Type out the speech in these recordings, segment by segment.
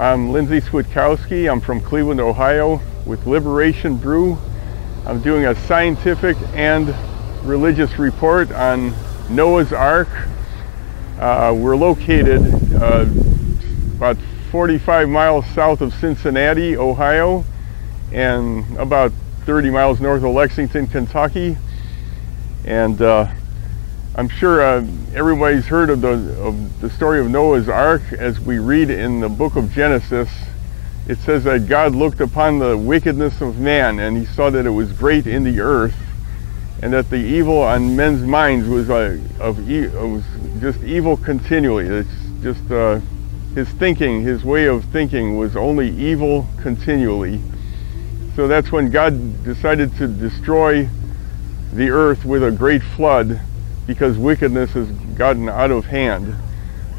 I'm Lindsay Swiatkowski. I'm from Cleveland, Ohio with Liberation Brew. I'm doing a scientific and religious report on Noah's Ark. We're located about 45 miles south of Cincinnati, Ohio, and about 30 miles north of Lexington, Kentucky. And I'm sure everybody's heard of the story of Noah's Ark. As we read in the book of Genesis, it says that God looked upon the wickedness of man, and he saw that it was great in the earth, and that the evil on men's minds was just evil continually. It's just his thinking, his way of thinking was only evil continually. So that's when God decided to destroy the earth with a great flood, because wickedness has gotten out of hand.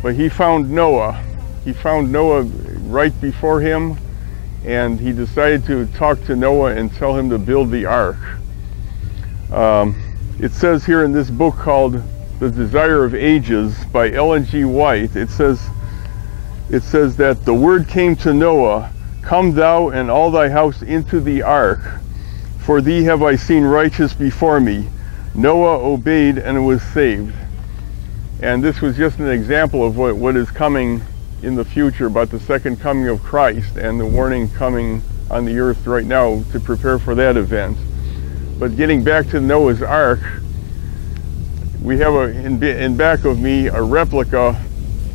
But he found Noah. He found Noah right before him, and he decided to talk to Noah and tell him to build the ark. It says here in this book called The Desire of Ages by Ellen G. White, it says that the word came to Noah, "Come thou and all thy house into the ark, for thee have I seen righteous before me." Noah obeyed and was saved. And this was just an example of what is coming in the future about the second coming of Christ and the warning coming on the earth right now to prepare for that event. But getting back to Noah's Ark, we have in back of me a replica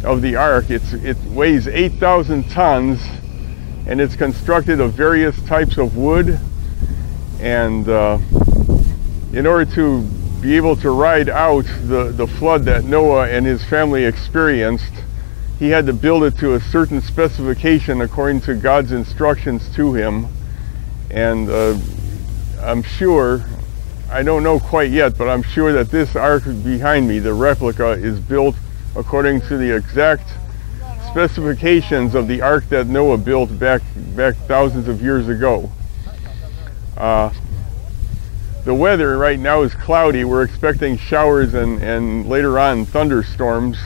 of the Ark. It weighs 8,000 tons, and it's constructed of various types of wood. And in order to be able to ride out the flood that Noah and his family experienced, he had to build it to a certain specification according to God's instructions to him. And I'm sure, I don't know quite yet, but I'm sure that this ark behind me, the replica, is built according to the exact specifications of the ark that Noah built back thousands of years ago. The weather right now is cloudy. We're expecting showers and later on thunderstorms.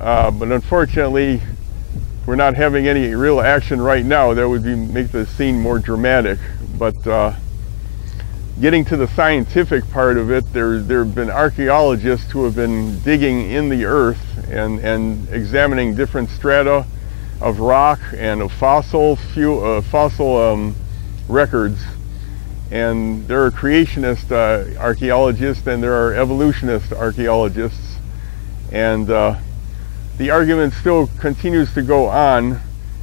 But unfortunately, we're not having any real action right now. That would make the scene more dramatic. But getting to the scientific part of it, there have been archaeologists who have been digging in the earth and examining different strata of rock and of fossil records. And there are creationist archaeologists and there are evolutionist archaeologists. And the argument still continues to go on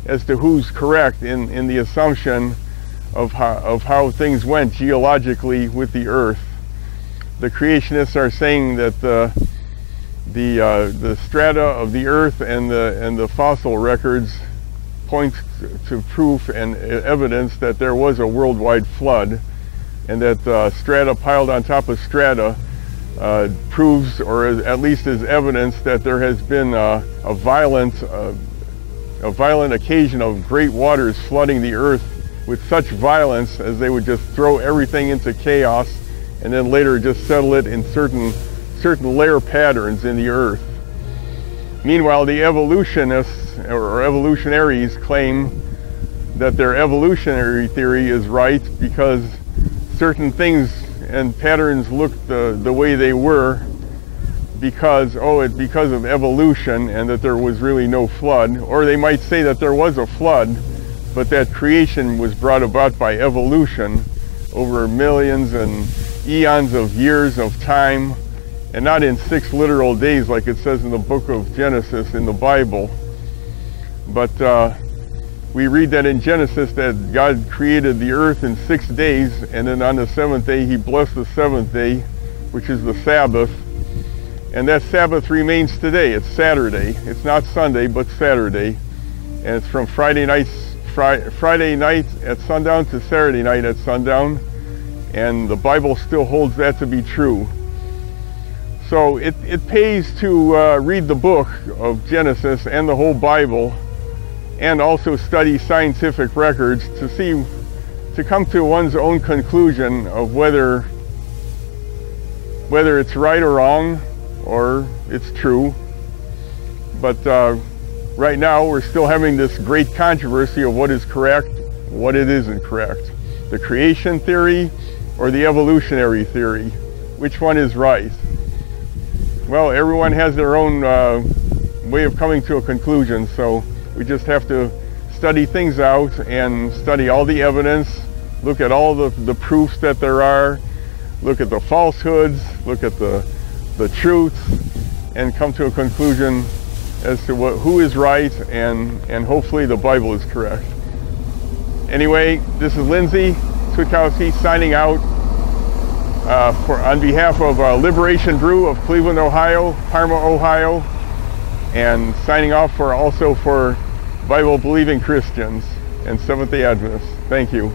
as to who's correct in the assumption of how things went geologically with the earth. The creationists are saying that the strata of the earth and the fossil records point to proof and evidence that there was a worldwide flood, and that strata piled on top of strata proves, or at least is evidence, that there has been a violent occasion of great waters flooding the earth with such violence as they would just throw everything into chaos and then later just settle it in certain layer patterns in the earth. Meanwhile, the evolutionists or evolutionaries claim that their evolutionary theory is right because certain things and patterns looked the way they were because of evolution, and that there was really no flood. Or they might say that there was a flood, but that creation was brought about by evolution over millions and eons of years of time, and not in 6 literal days like it says in the book of Genesis in the Bible. But we read that in Genesis that God created the earth in 6 days, and then on the 7th day he blessed the 7th day, which is the Sabbath. And that Sabbath remains today. It's Saturday. It's not Sunday, but Saturday. And it's from Friday night at sundown to Saturday night at sundown. And the Bible still holds that to be true. So it pays to read the book of Genesis and the whole Bible, and also study scientific records to come to one's own conclusion of whether it's right or wrong, or it's true. But right now we're still having this great controversy of what is correct, what it isn't correct. The creation theory or the evolutionary theory? Which one is right? Well, everyone has their own way of coming to a conclusion, so we just have to study things out and study all the evidence, look at all the proofs that there are, look at the falsehoods, look at the truths, and come to a conclusion as to who is right, and hopefully the Bible is correct. Anyway, this is Lindsay Swiatkowski signing out on behalf of Liberation Brew of Cleveland, Ohio, Parma, Ohio, and signing off also for Bible-believing Christians and Seventh-day Adventists. Thank you.